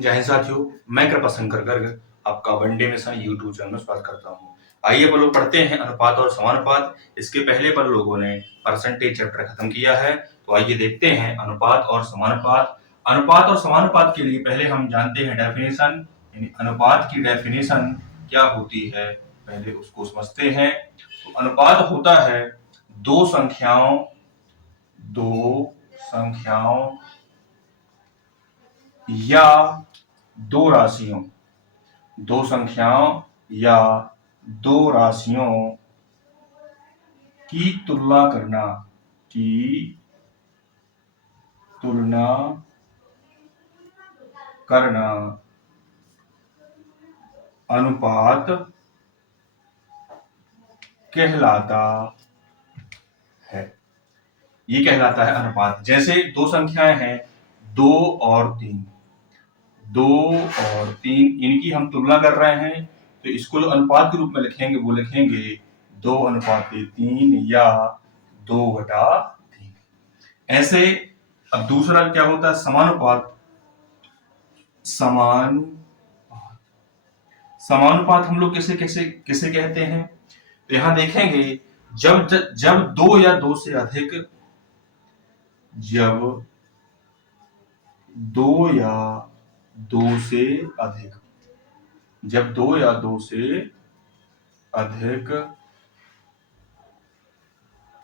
जय हिंद साथियों, मैं कृपा शंकर गर्ग आपका वनडे मिशन यूट्यूब चैनल में स्वागत करता हूँ। आइए अपन लोग पढ़ते हैं अनुपात और समानुपात। इसके पहले पर लोगों ने परसेंटेज चैप्टर खत्म किया है, तो आइए देखते हैं अनुपात और समानुपात। अनुपात और समानुपात के लिए पहले हम जानते हैं डेफिनेशन, यानी अनुपात की डेफिनेशन क्या होती है, पहले उसको समझते हैं। तो अनुपात होता है दो संख्याओं या दो राशियों की तुलना करना अनुपात कहलाता है। ये कहलाता है अनुपात। जैसे दो संख्याएं हैं, 2 और 3, इनकी हम तुलना कर रहे हैं, तो इसको जो अनुपात के रूप में लिखेंगे वो लिखेंगे 2:3 या 2/3। ऐसे अब दूसरा क्या होता है, समानुपात। समानुपात हम लोग किसे किसे किसे कहते हैं, तो यहां देखेंगे जब दो या दो से अधिक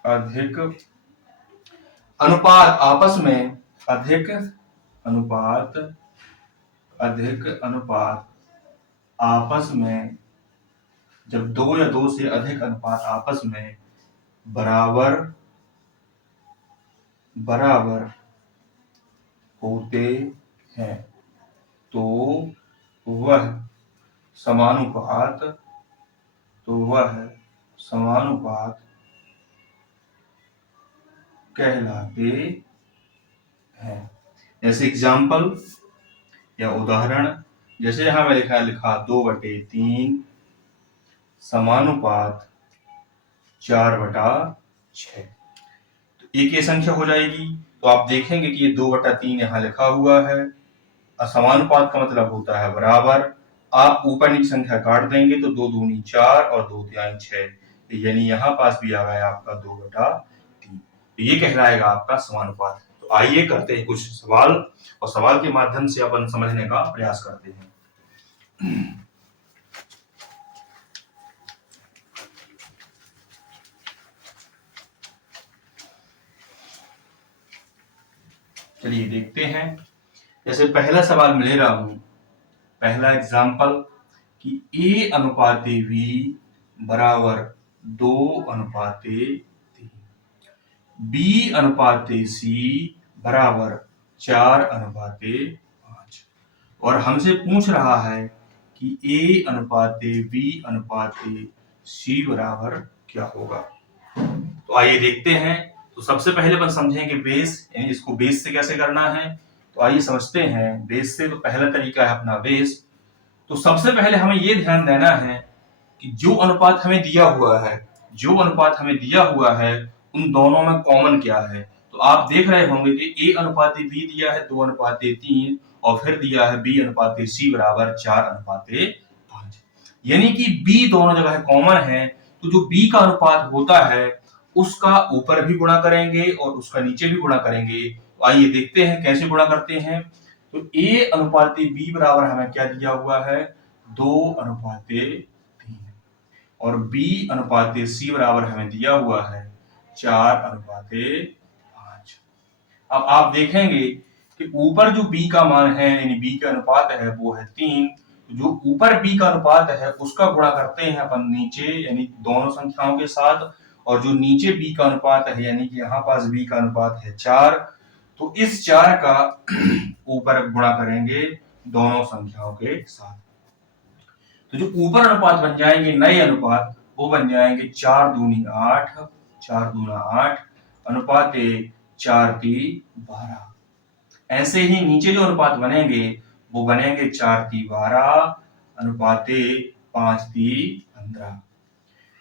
अधिक अनुपात आपस में अधिक अनुपात आपस में जब दो या दो से अधिक अनुपात आपस में बराबर होते हैं, तो वह समानुपात कहलाते हैं। जैसे एग्जाम्पल या उदाहरण, जैसे यहां में लिखा 2/3 समानुपात 4/6। तो एक ये संख्या हो जाएगी। तो आप देखेंगे कि ये 2/3 यहाँ लिखा हुआ है। असमानुपात का मतलब होता है बराबर। आप ऊपर नीचे संख्या काट देंगे तो 2 दूनी 4 और 2 तिहाई 6, यानी यहाँ पास भी आ गया आपका 2/3। तो ये कहलाएगा आपका समानुपात। तो आइए करते हैं कुछ सवाल, और सवाल के माध्यम से अपन समझने का प्रयास करते हैं। चलिए देखते हैं। जैसे पहला सवाल मैं ले रहा हूं, पहला एग्जाम्पल कि A/B बराबर 2/3, B/C बराबर 4/5, और हमसे पूछ रहा है कि A/B/C बराबर क्या होगा। तो आइए देखते हैं। तो सबसे पहले अपन समझेंगे बेस, यानी इसको बेस से कैसे करना है। तो आइए समझते हैं बेस से। तो पहला तरीका है अपना बेस। तो सबसे पहले हमें यह ध्यान देना है कि जो अनुपात हमें दिया हुआ है उन दोनों में कॉमन क्या है। तो आप देख रहे होंगे कि A/B दिया है 2/3, और फिर दिया है B/C बराबर 4/5, यानी कि B दोनों जगह कॉमन है। तो जो B का अनुपात होता है उसका ऊपर भी गुणा करेंगे और उसका नीचे भी गुणा करेंगे। तो आइए देखते हैं कैसे गुणा करते हैं। तो A/B बराबर हमें क्या दिया हुआ है, 2/3, और B/C बराबर हमें दिया हुआ है 4/5। अब आप देखेंगे कि ऊपर जो B का मान है, यानी B का अनुपात है वो है 3। जो ऊपर B का अनुपात है उसका गुणा करते हैं अपन नीचे, यानी दोनों संख्याओं के साथ, और जो नीचे B का अनुपात है, यानी कि यहाँ पास B का अनुपात है 4, तो इस 4 का ऊपर गुणा करेंगे दोनों संख्याओं के साथ। तो जो ऊपर अनुपात बन जाएंगे नए अनुपात, वो बन जाएंगे 4 दूनी 8, 4 दूना 8, अनुपाते 4 × 12। ऐसे ही नीचे जो अनुपात बनेंगे वो बनेंगे 4 × 12, अनुपाते 5 × 15।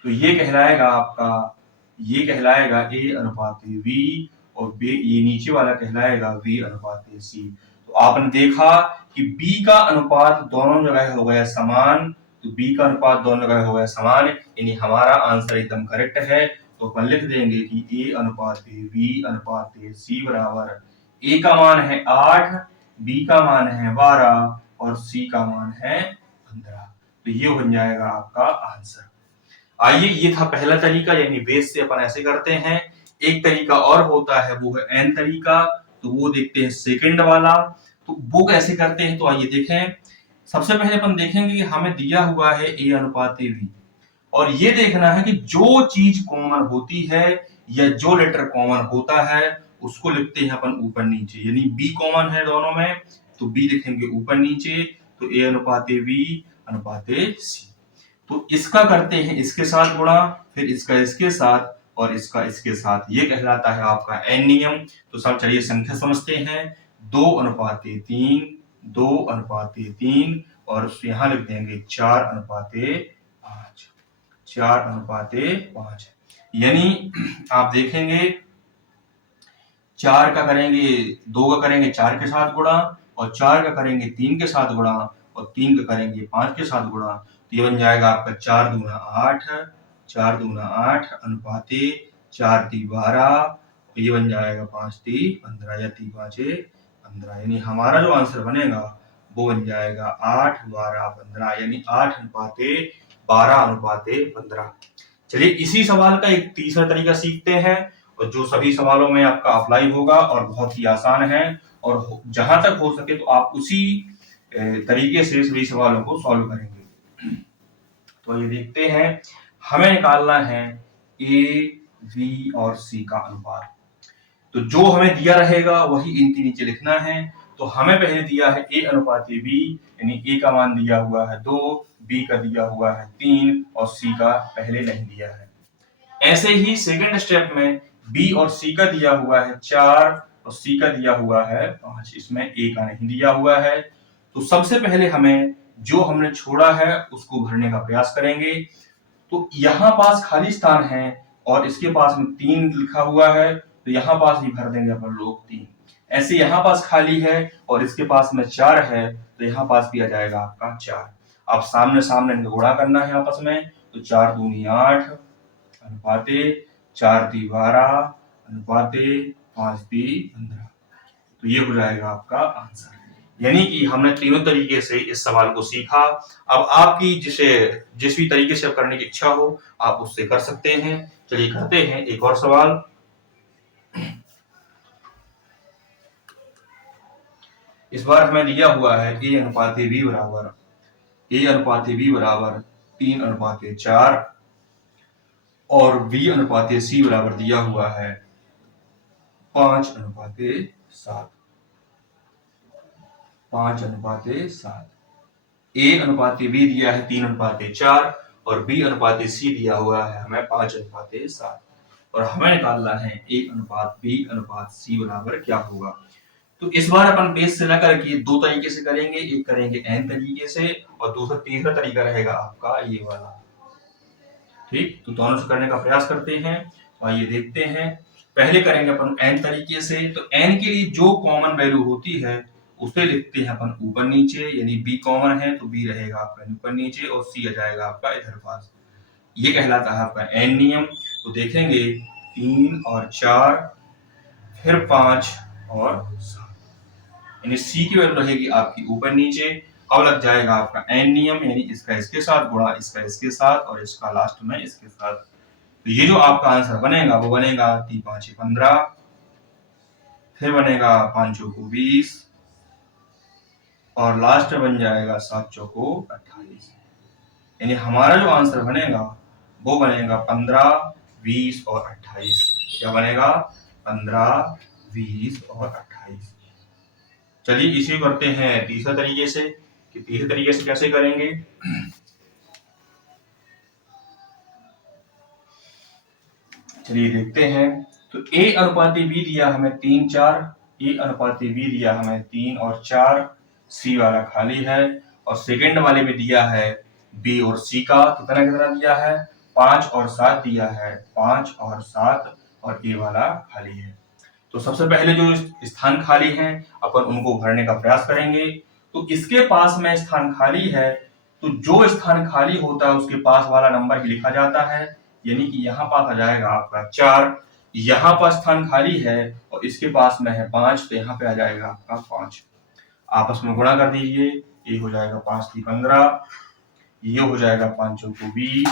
तो ये कहलाएगा A/B, और ये नीचे वाला कहलाएगा B/C। तो आपने देखा कि बी का अनुपात दोनों जगह हो गया समान, तो बी का अनुपात दोनों जगह हो गया समान, यानी हमारा आंसर एकदम करेक्ट है। तो अपन लिख देंगे कि ए अनुपात बी अनुपात सी बराबर ए का मान है 8, बी का मान है 12 और सी का मान है 15। तो ये बन जाएगा आपका आंसर। आइए, ये था पहला तरीका, यानी बेस से अपन ऐसे करते हैं। एक तरीका और होता है, वो है एन तरीका, तो वो देखते हैं सेकंड वाला। तो वो कैसे करते हैं, तो आइए देखें। सबसे पहले अपन देखेंगे कि हमें दिया हुआ है ए अनुपात बी, और ये देखना है कि जो चीज कॉमन होती है या जो लेटर कॉमन होता है उसको लिखते हैं अपन ऊपर नीचे, यानी बी कॉमन है दोनों में तो बी लिखेंगे ऊपर नीचे, तो ए अनुपात बी अनुपात सी। तो इसका करते हैं इसके साथ गुणा, फिर इसका इसके साथ और इसका इसके साथ, ये कहलाता है आपका एन नियम। तो सब चलिए संख्या समझते हैं। 2 अनुपात 3, 2 अनुपात 3 और यहां लिख देंगे 4 अनुपात 5, 4 अनुपात 5। यानी आप देखेंगे 4 का करेंगे 2 का करेंगे 4 के साथ गुणा, और 4 का करेंगे 3 के साथ गुणा, और 3 का करेंगे 5 के साथ गुणा। तो ये बन जाएगा आपका 4 दूना 8, 4 दूना 8 अनुपात 4 × 12, ये बन जाएगा 5 × 15 या 3 × 5 = 15। यानी हमारा जो आंसर बनेगा वो बन जाएगा 8, 12, 15, यानी 8 अनुपात 12 अनुपात 15। चलिए इसी सवाल का एक तीसरा तरीका सीखते हैं, और जो सभी सवालों में आपका अप्लाई होगा और बहुत ही आसान है, और जहां तक हो सके तो आप उसी तरीके से सभी सवालों को सॉल्व करेंगे। तो ये देखते हैं, हमें निकालना है ए, बी और सी का अनुपात। तो जो हमें दिया रहेगा वही इनके नीचे लिखना है। तो हमें पहले दिया है ए अनुपात बी, यानी ए का मान दिया हुआ है 2, बी का दिया हुआ है 3 और सी का पहले नहीं दिया है। ऐसे ही सेकंड स्टेप में बी और सी का दिया हुआ है 4 और सी का दिया हुआ है 5, इसमें ए का नहीं दिया हुआ है। तो सबसे पहले हमें जो हमने छोड़ा है उसको भरने का प्रयास करेंगे। तो यहाँ पास खाली स्थान है और इसके पास में 3 लिखा हुआ है, तो यहाँ पास भी भर देंगे अपन लोग 3। ऐसे यहाँ पास खाली है और इसके पास में 4 है, तो यहाँ पास भी आ जाएगा आपका 4। अब सामने सामने गुणा करना है आपस में, तो 4 दूनी 8 अनुपात 4 × 12 अनुपात 5 × 15। तो ये हो जाएगा आपका आंसर। यानी कि हमने तीनों तरीके से इस सवाल को सीखा। अब आपकी जिस भी तरीके से करने की इच्छा हो आप उससे कर सकते हैं। चलिए करते हैं एक और सवाल। इस बार हमें दिया हुआ है ए अनुपात बी बराबर 3 अनुपात 4 और बी अनुपात सी बराबर दिया हुआ है 5 अनुपात 7। 5 अनुपात 7। ए अनुपात बी दिया है 3 अनुपात 4 और बी अनुपात सी दिया हुआ है हमें 5 अनुपात 7, और हमें निकालना है ए अनुपात बी अनुपात सी बराबर क्या होगा। तो इस बार अपन बेस से न करके दो तरीके से करेंगे, एक करेंगे एन तरीके से और दूसरा तीसरा तरीका रहेगा आपका ये वाला। ठीक, तो दोनों से करने का प्रयास करते हैं। तो आइए देखते हैं। पहले करेंगे अपन एन तरीके से। तो एन के लिए जो कॉमन वैल्यू होती है उसे लिखते हैं अपन ऊपर नीचे, यानी बी कॉमन है तो बी रहेगा आपका ऊपर नीचे और सी आ जाएगा आपका इधर पास। ये कहलाता है आपका एन नियम। तो देखेंगे 3 और 4 फिर 5 और 7, यानी सी की वैल्यू रहेगी आपकी ऊपर नीचे। अब लग जाएगा आपका एन नियम, यानी इसका इसके साथ गुणा, इसका इसके साथ और इसका लास्ट में इसके साथ। तो ये जो आपका आंसर बनेगा वो बनेगा 3 × 5 = 15, फिर बनेगा 5 × 4 = 20 और लास्ट में बन जाएगा 7 × 4 = 28। यानी हमारा जो आंसर बनेगा वो बनेगा 15, 20 और 28। क्या बनेगा? 15, 20 और 28। चलिए इसी करते हैं तीसरे तरीके से, कि तीसरे तरीके से कैसे करेंगे। चलिए देखते हैं। तो ए अनुपात बी दिया हमें 3, 4, ए अनुपात बी दिया हमें 3 और 4, सी वाला खाली है, और सेकंड वाले में दिया है बी और सी का कितना कितना दिया है 5 और 7 दिया है, 5 और 7, और ए वाला खाली है। तो सबसे पहले जो स्थान खाली हैं अपन उनको भरने का प्रयास करेंगे। तो इसके पास में स्थान खाली है, तो जो स्थान खाली होता है उसके पास वाला नंबर ही लिखा जाता है, यानी कि यहाँ पास आ जाएगा आपका 4, यहाँ पर स्थान खाली है और इसके पास में है 5, तो यहाँ पे आ जाएगा आपका 5। आपस में गुणा कर दीजिए, ये हो जाएगा 5 × 15, ये हो जाएगा 5 × 20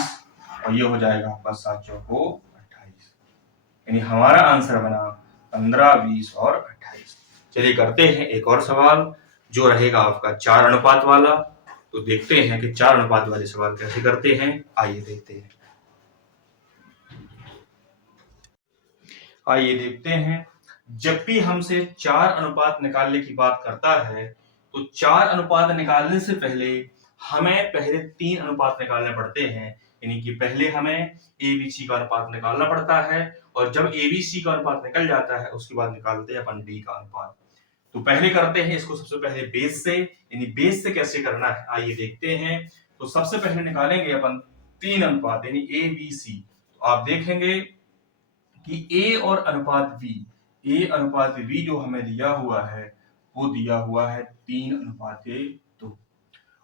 और ये हो जाएगा आपका 7 × 28, यानी हमारा आंसर बना 15, 20 और 28। चलिए करते हैं एक और सवाल जो रहेगा आपका 4 अनुपात वाला। तो देखते हैं कि 4 अनुपात वाले सवाल कैसे करते हैं, आइए देखते हैं। आइए देखते हैं, जब भी हमसे 4 अनुपात निकालने की बात करता है तो 4 अनुपात निकालने से पहले हमें पहले 3 अनुपात निकालने पड़ते हैं, यानी कि पहले हमें एबीसी का अनुपात निकालना पड़ता है और जब एबीसी का अनुपात निकल जाता है उसके बाद निकालते हैं अपन डी का अनुपात। तो पहले करते हैं इसको सबसे पहले बेस से, यानी बेस से कैसे करना है आइए देखते हैं। तो सबसे पहले निकालेंगे अपन 3 अनुपात यानी ए बी सी। तो आप देखेंगे कि ए और अनुपात बी, ए अनुपात बी जो हमें दिया हुआ है वो दिया हुआ है 3:2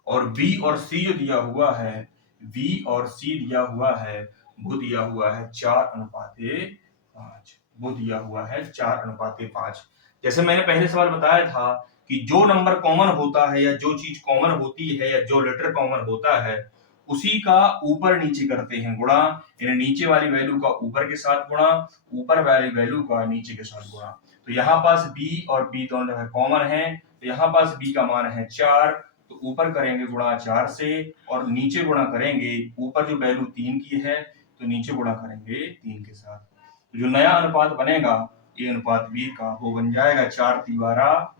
और बी और सी जो दिया हुआ है, बी और सी दिया हुआ है वो दिया हुआ है 4:5, वो दिया हुआ है 4:5। जैसे मैंने पहले सवाल बताया था कि जो नंबर कॉमन होता है या जो चीज कॉमन होती है या जो लेटर कॉमन होता है उसी का ऊपर नीचे करते हैं गुणा, यानी नीचे वाली वैल्यू का ऊपर के साथ गुणा, ऊपर वाली वैल्यू का नीचे के साथ गुणा। तो यहाँ पास b और b दोनों है कॉमन है, तो यहाँ पास b का मान है 4, तो ऊपर करेंगे गुणा 4 से और नीचे गुणा करेंगे, ऊपर जो वैल्यू 3 की है तो नीचे गुणा करेंगे 3 के साथ। तो जो नया अनुपात बनेगा ए अनुपात बी का वो बन जाएगा 4 × 12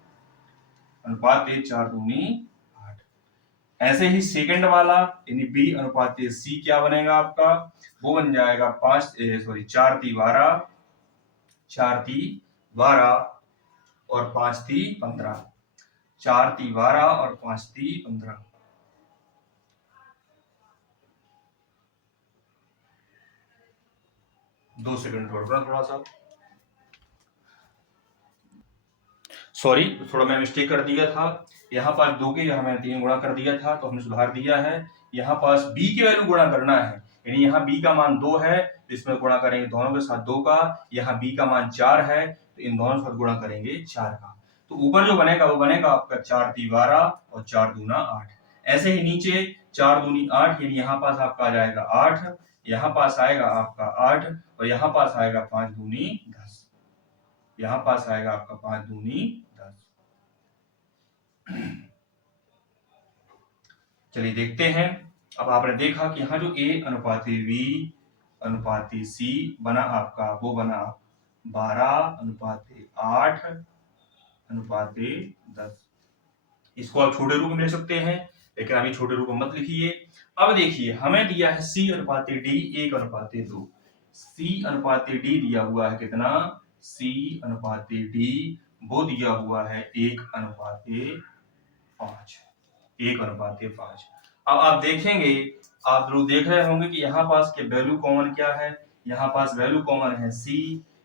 अनुपात 4 दूनी 8। ऐसे ही सेकंड वाला यानी बी अनुपात सी क्या बनेगा आपका, वो बन जाएगा 4 × 12, 4 × 12 और 5 × 15, 4 × 12 और 5 × 15। दो सेकंड थोड़ा सा सॉरी, थोड़ा मैं मिस्टेक कर दिया था। यहाँ पास 2 के हमने 3 गुणा कर दिया था तो हमने सुधार दिया है। यहाँ पास b की वैल्यू गुणा करना है, यानी यहाँ b का मान 2 है तो इसमें गुणा करेंगे दोनों के साथ 2 का, यहाँ b का मान 4 है तो इन दोनों के साथ गुणा करेंगे 4 का। तो ऊपर जो बनेगा वो बनेगा आपका 4 × 12 और 4 दूना 8। ऐसे ही नीचे 4 दूनी 8, यानी यहाँ पास आपका आ जाएगा 8, यहाँ पास आएगा आपका 8 और यहाँ पास आएगा 5 दूनी 10, यहाँ पास आएगा आपका 5 दूनी 10। चलिए देखते हैं। अब आपने देखा कि यहाँ जो a अनुपात b अनुपात c बना आपका वो बना 12:8 अनुपात 10। इसको आप छोटे रूप में ले सकते हैं लेकिन अभी छोटे रूप में मत लिखिए। अब देखिए हमें दिया है c अनुपात d 1:2, c अनुपात d दिया हुआ है कितना, c अनुपात d वो दिया हुआ है 1:5, 1:5। अब आप देखेंगे, आप लोग देख रहे होंगे कि यहाँ पास के वैल्यू कॉमन क्या है, यहाँ पास वैल्यू कॉमन है c,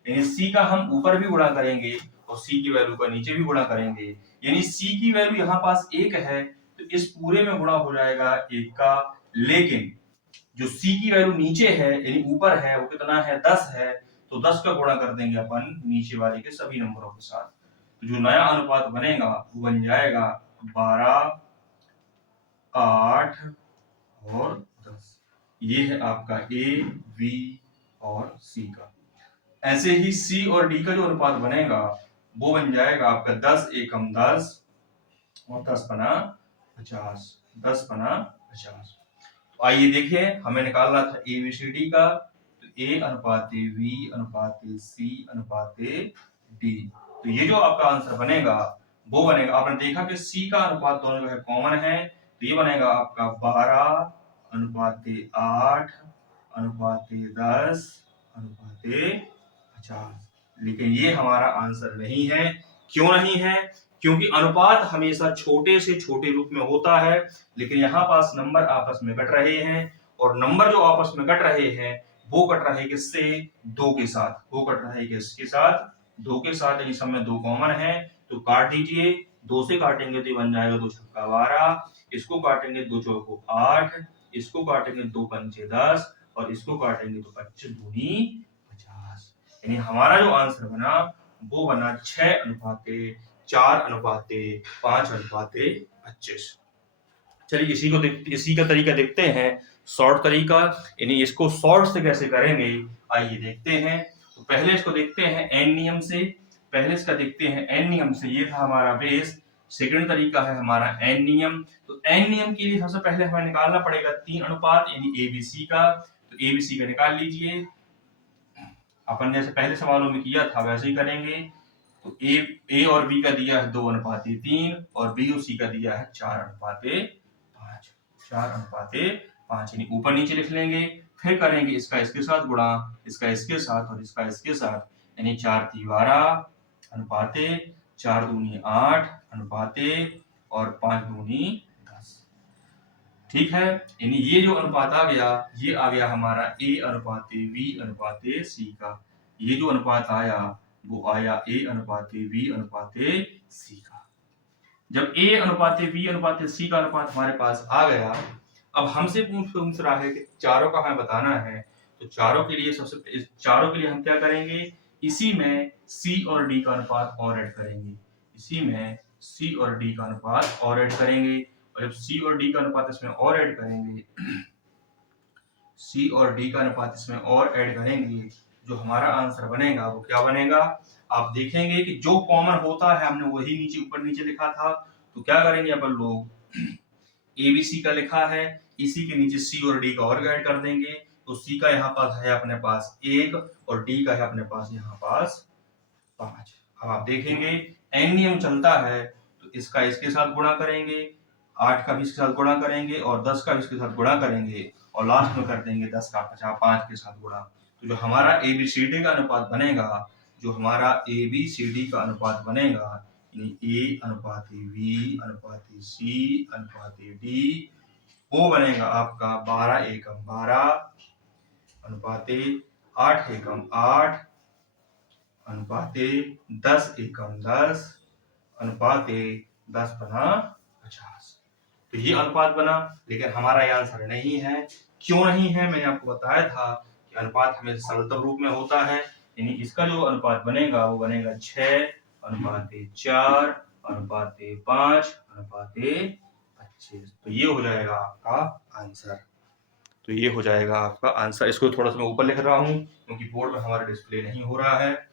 यानी c का हम ऊपर भी गुणा करेंगे और c की वैल्यू का नीचे भी गुणा करेंगे, यानी c की वैल्यू यहाँ पास 1 है तो इस पूरे में गुणा हो जाएगा 1 का, लेकिन जो c की वैल्यू नीचे है यानी ऊपर है वो कितना है 10 है, तो 10 का गुणा कर देंगे अपन नीचे वाले के सभी नंबरों के साथ। तो जो नया अनुपात बनेगा वो बन जाएगा 12, 8 और 10। ये है आपका ए बी और सी का। ऐसे ही सी और डी का जो अनुपात बनेगा वो बन जाएगा आपका 10 एकम 10 और 10 पना 50, 10 पना 50। तो आइए देखिए हमें निकालना था ए बी सी डी का, तो ए अनुपात बी अनुपात सी अनुपात डी। तो ये जो आपका आंसर बनेगा वो बनेगा, आपने देखा कि सी का अनुपात दोनों जो है कॉमन है, तो ये बनेगा आपका 12:8 अनुपात 10 अनुपात 50। लेकिन ये हमारा आंसर नहीं है। क्यों नहीं है? क्योंकि अनुपात हमेशा छोटे से छोटे रूप में होता है, लेकिन यहाँ पास नंबर आपस में घट रहे हैं और नंबर जो आपस में घट रहे हैं वो घट रहे किससे, 2 के साथ। वो घट रहे किसके साथ, 2 के साथ, यानी सब में 2 कॉमन है तो काट दीजिए। 2 से काटेंगे तो ये बन जाएगा 2 छक्का 12, इसको काटेंगे 2 चौको 8, इसको काटेंगे 2 पंचे 10 और इसको काटेंगे तो 25 दूनी 50। यानी हमारा जो आंसर बना वो बना 6:4:5:25। चलिए इसी का तरीका देखते हैं, शॉर्ट तरीका, यानी इसको शॉर्ट से कैसे करेंगे आइए देखते हैं। तो पहले इसको देखते हैं एन नियम से, ये था हमारा बेस। सेकंड तरीका है हमारा एन नियम। तो एन नियम के लिए सबसे पहले हमें निकालना पड़ेगा 3 अनुपात यानी एबीसी का। तो एबीसी का निकाल लीजिए, अपन जैसे पहले सवालों में किया था वैसे ही करेंगे। तो ए और बी का दिया है 2:3 और बी और सी का दिया है 4:5, 4:5, यानी ऊपर नीचे लिख लेंगे। फिर करेंगे इसका इसके साथ गुणा, इसका इसके साथ और इसका इसके साथ, यानी 4×3 = 12 4×2 = 8 और 5×2 = 10। ठीक है, यानी ये जो अनुपात आ गया ये आ गया हमारा A/B/C का। ये जो अनुपात आया वो आया A/B/C का। जब A/B/C का अनुपात हमारे पास आ गया, अब हमसे पूछ रहा है कि चारों का हमें बताना है। तो चारों के लिए हम क्या करेंगे, इसी में C और D का अनुपात और ऐड करेंगे। और जब C और D का अनुपात इसमें और ऐड करेंगे, जो हमारा आंसर बनेगा वो क्या बनेगा, आप देखेंगे कि जो कॉमन होता है हमने वही नीचे ऊपर नीचे लिखा था। तो क्या करेंगे अपन लोग, एबीसी का लिखा है, इसी के नीचे सी और डी का और ऐड कर देंगे। तो सी का यहाँ पास है अपने पास 1 और डी का है अपने पास यहाँ पास 5। अब आप देखेंगे एन नियम चलता है तो इसका इसके साथ गुणा करेंगे, 8 का भी इसके साथ गुणा करेंगे और 10 का भी इसके साथ गुणा करेंगे और लास्ट में कर देंगे 10 का 5 के साथ गुणा। तो जो हमारा एबीसीडी का अनुपात बनेगा, A/B/C/D वो बनेगा आपका 12:1:12 अनुपाते 8:1:8 अनुपाते 10:1:10 अनुपाते 10:50। तो ये अनुपात बना, लेकिन हमारा ये आंसर नहीं है। क्यों नहीं है, मैंने आपको बताया था कि अनुपात हमेशा सरलतम रूप में होता है। यानी इसका जो अनुपात बनेगा वो बनेगा 6:4:5:25। तो ये हो जाएगा आपका आंसर। इसको थोड़ा सा मैं ऊपर लिख रहा हूं क्योंकि बोर्ड में हमारा डिस्प्ले नहीं हो रहा है।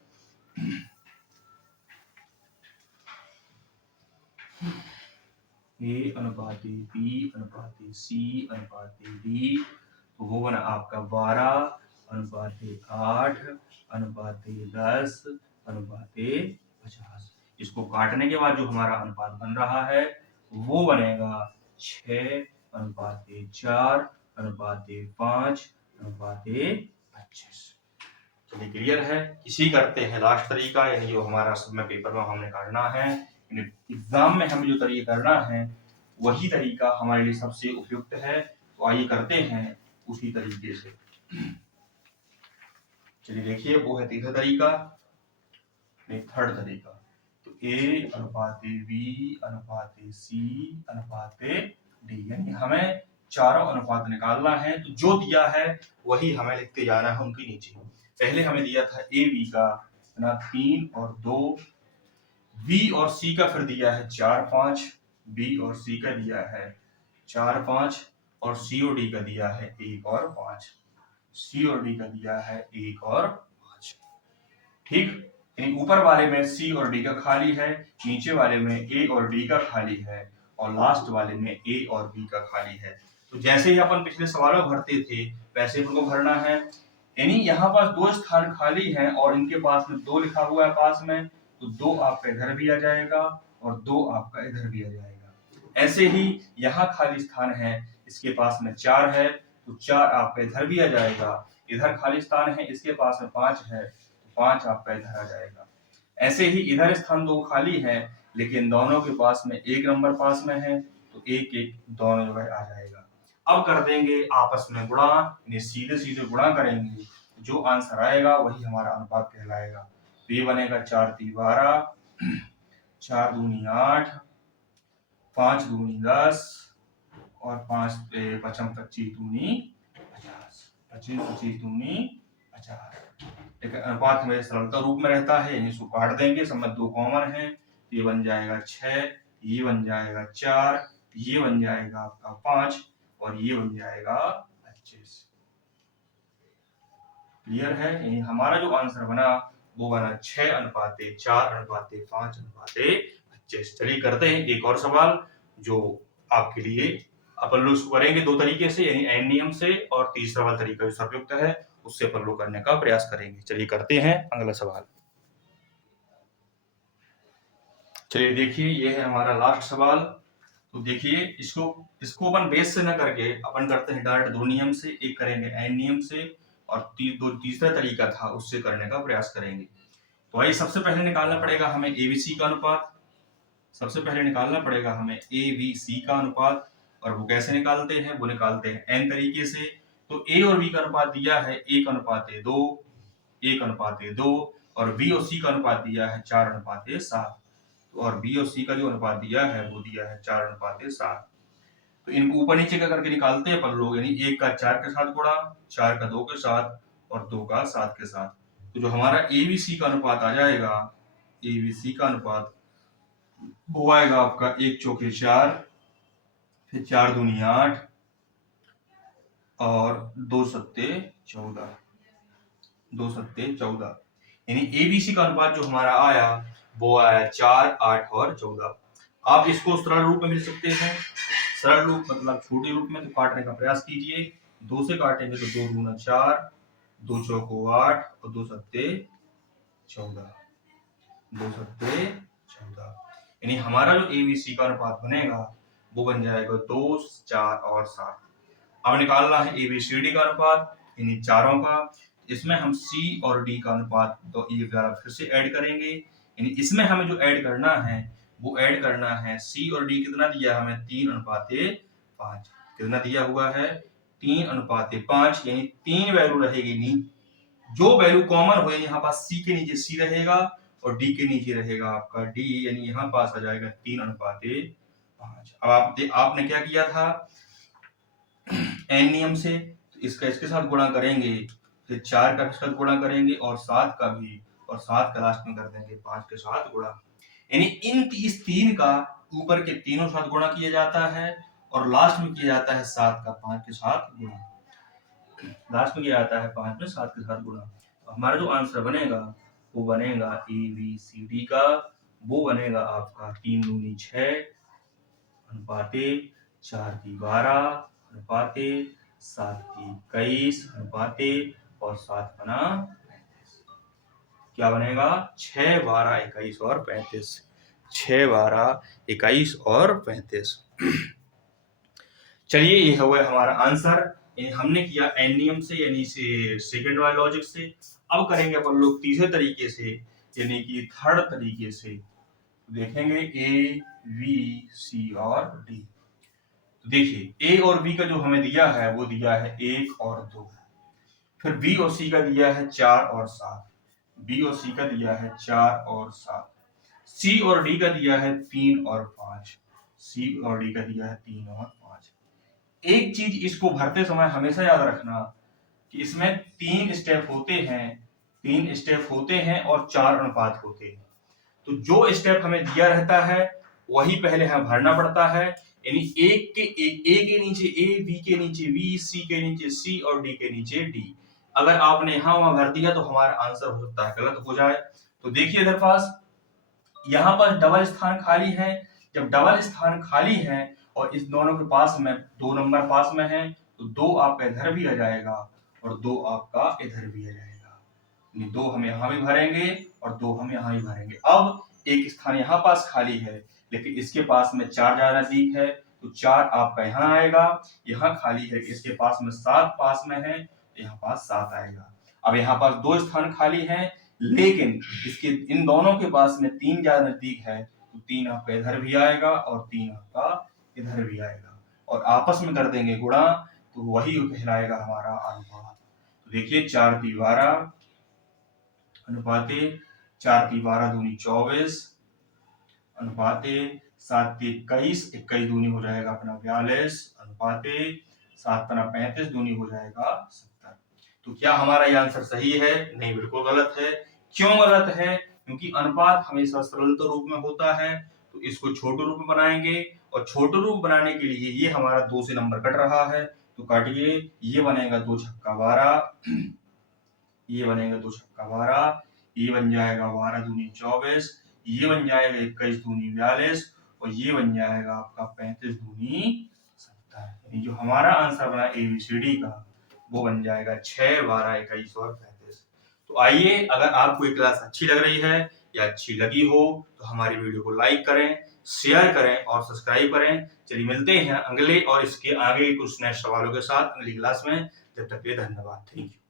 A/B/C/D, तो वो बना आपका 12:8:10:50। इसको काटने के बाद जो हमारा अनुपात बन रहा है वो बनेगा 6:4:5:25। चलिए क्लियर है। इसी करते हैं लास्ट तरीका, यानी जो हमारा सब में पेपर में हमने काटना है, एग्जाम में हमें जो तरीका करना है वही तरीका हमारे लिए सबसे उपयुक्त है। तो आइए करते हैं उसी तरीके से। चलिए देखिए, वो है तीसरा तरीका, थर्ड तरीका। तो A/B/C/D, यानी हमें चारों अनुपात निकालना है। तो जो दिया है वही हमें लिखते जाना है उनके नीचे। पहले हमें दिया था AB का 3 और 2, B और C का फिर दिया है 4-5, B और C का दिया है 4-5 और C और D का दिया है 1 और 5, C और D का दिया है 1 और 5। ठीक, यानी ऊपर वाले में C और D का खाली है, नीचे वाले में A और D का खाली है और लास्ट वाले में A और B का खाली है। तो जैसे ही अपन पिछले सवालों भरते थे वैसे इनको भरना है। यानी यहाँ पास 2 स्थान खाली हैं और इनके पास में 2 लिखा हुआ है पास में, तो 2 आपका इधर भी आ जाएगा और 2 आपका इधर भी आ जाएगा। ऐसे ही यहाँ खाली स्थान है, इसके पास में 4 है तो 4 आपका इधर भी आ जाएगा। इधर खाली स्थान है, इसके पास में 5 है तो 5 आपका इधर आ जाएगा। ऐसे ही इधर स्थान 2 खाली है लेकिन दोनों के पास में 1 नंबर पास में है तो 1-1 दोनों जगह आ जाएगा। अब कर देंगे आपस में गुणा, सीधे सीधे गुणा करेंगे, जो आंसर आएगा वही हमारा अनुपात कहलाएगा। तो ये बनेगा 4 × 12, 4 दूनी 8, 5 दूनी 10 और 5 पचम 25 दूनी 50, 25 दूनी 50। एक अनुपात हमें सरलता रूप में रहता है, यानी इसको काट देंगे, सब में 2 कॉमन है, ये बन जाएगा 6, ये बन जाएगा 4, ये बन जाएगा आपका 5 और ये बन जाएगा 25। क्लियर है? यानी हमारा जो आंसर बना वो बना 6:4:5:25। चलिए करते हैं एक और सवाल जो आपके लिए अपन लोग इसको करेंगे 2 तरीके से, यानी एन नियम से, और तीसरा वाला तरीका जो सर्वयुक्त है उससे अपन लोग करने का प्रयास करेंगे। चलिए करते हैं अगला सवाल। चलिए देखिए, ये है हमारा लास्ट सवाल। तो देखिए, इसको अपन बेस से न करके अपन करते हैं डायरेक्ट 2 नियम से। एक करेंगे एन नियम से और तीसरा तरीका था उससे करने का प्रयास करेंगे। तो आइए सबसे पहले निकालना पड़ेगा हमें एबीसी का अनुपात। सबसे पहले निकालना पड़ेगा हमें एबीसी का अनुपात, और वो कैसे निकालते हैं? वो निकालते हैं एन तरीके से। तो ए और बी का अनुपात दिया है 1:2, 1:2, और बी और सी का अनुपात दिया है 4:7। और बी और सी का जो अनुपात दिया है वो दिया है 4:7। तो इनको ऊपर नीचे का करके निकालते हैं अपन लोग, यानी 1 का 4 के साथ गुणा, 4 का 2 के साथ और 2 का 7 के साथ। तो जो हमारा एबीसी का अनुपात आ जाएगा, एबीसी का अनुपात वो आएगा आपका 1 चौके 4, फिर 4 दूनी 8 और 2 सत्ते 14, 2 सत्ते 14। यानी एबीसी का अनुपात जो हमारा आया वो आया 4, 8 और 14। आप इसको सरल रूप में मिल सकते हैं। सरल रूप मतलब छोटे रूप में, तो काटने का प्रयास कीजिए। 2 से काटेंगे तो 2 दूना 4, 2 चौको 8 और 2 सत्ते 14, 2 सत्ते 14। यानी हमारा जो एबीसी का अनुपात बनेगा वो बन जाएगा 2, 4 और 7। अब निकालना है एबीसीडी का अनुपात, यानी चारों का। इसमें हम सी और डी का अनुपात तो ये फिर से ऐड करेंगे। यानी इसमें हमें जो ऐड करना है वो ऐड करना है सी और डी। कितना दिया हमें? 3:5। कितना दिया हुआ है? 3:5, यानी 3 वैल्यू रहेगी नहीं। जो वैल्यू कॉमन हो, यहाँ पास सी के नीचे सी रहेगा और डी के नीचे रहेगा आपका डी, यानी यहाँ पास आ जाएगा 3:5। अब आपने क्या किया था एन नियम से, तो इसके साथ गुणा करेंगे, फिर 4 का साथ गुणा करेंगे और 7 का भी, और 7 का लास्ट में कर देंगे 5 के साथ गुणा। यानी इस 3 का ऊपर के तीनों साथ गुणा किया जाता है और लास्ट में किया जाता है 7 का 5 के साथ गुणा। लास्ट में किया जाता है 5 में 7 के साथ गुणा। तो हमारा जो आंसर बनेगा वो बनेगा एबीसीडी का, वो बनेगा आपका 3 दूनी 6 अनुपाते 4 की 12 अनुपाते 7 की 21 अनुपाते और 7 बना 35। क्या बनेगा? 6, 12, 21 और 35। 6, 12, 21 और 35। चलिए, ये हुआ हमारा आंसर। हमने किया एन नियम से, यानी से सेकंड वाले लॉजिक से। अब करेंगे अपन लोग तीसरे तरीके से, यानी कि थर्ड तरीके से। देखेंगे ए, बी, सी और डी। तो देखिए, ए और बी का जो हमें दिया है वो दिया है 1 और 2। फिर बी और सी का दिया है 4 और 7। बी और सी का दिया है 4 और 7। सी और डी का दिया है 3 और 5। सी और डी का दिया है 3 और 5। एक चीज इसको भरते समय हमेशा याद रखना कि इसमें 3 स्टेप होते हैं, 3 स्टेप होते हैं और 4 अनुपात होते हैं। तो जो स्टेप हमें दिया रहता है वही पहले हमें भरना पड़ता है। यानी ए के नीचे ए, बी के नीचे बी, सी के नीचे सी और डी के नीचे डी। अगर आपने यहाँ वहां भर दिया तो हमारा आंसर हो सकता है गलत हो जाए। तो देखिए इधर पास, यहाँ पर डबल स्थान खाली है। जब डबल स्थान खाली है और इस दोनों के पास में 2 नंबर पास में है, तो 2 आपका इधर भी आ जाएगा और 2 आपका इधर भी आ जाएगा। 2 हम यहाँ भी भरेंगे और 2 हम यहाँ भी भरेंगे। अब एक स्थान यहाँ पास खाली है, लेकिन इसके पास में 4 ज्यादा नजदीक है, तो 4 आपका यहाँ आएगा। यहाँ खाली है, इसके पास में 7 पास में है, यहाँ पास 7 आएगा। अब यहाँ पास 2 स्थान खाली हैं, लेकिन इसके इन दोनों के पास में 3 ज्यादा नजदीक है, तो 3 आपका इधर भी आएगा और 3 आपका इधर भी आएगा, और आपस में कर देंगे गुणा, तो वही कहलाएगा हमारा अनुपात। तो देखिए 4 की 12 अनुपाते 4 की 12 दूनी 24 अनुपाते 7 की 21, 21 दूनी हो जाएगा अपना 42 अनुपाते 7 पना 35 दूनी हो जाएगा 70। तो क्या हमारा ये आंसर सही है? नहीं, बिल्कुल गलत है। क्यों गलत है? क्योंकि अनुपात हमेशा सरलता रूप में होता है, तो इसको छोटे रूप में बनाएंगे और छोटे रूप बनाने के लिए ये हमारा 2 से नंबर कट रहा है, तो काटिए। ये बनेगा 2 छक्का 12, ये बनेगा 2 छक्का 12, ये बन जाएगा 12 दूनी 24, ये बन जाएगा 21 दूनी 42 और ये बन जाएगा आपका 35 दूनी 70। यानी जो हमारा आंसर बना ABCD का वो बन जाएगा 6, 12, 21 और 35। तो आइए, अगर आपको ये क्लास अच्छी लग रही है या अच्छी लगी हो तो हमारी वीडियो को लाइक करें, शेयर करें और सब्सक्राइब करें। चलिए मिलते हैं अगले और इसके आगे कुछ नेक्स्ट सवालों के साथ अगली क्लास में। जब तक के लिए धन्यवाद। Thank you.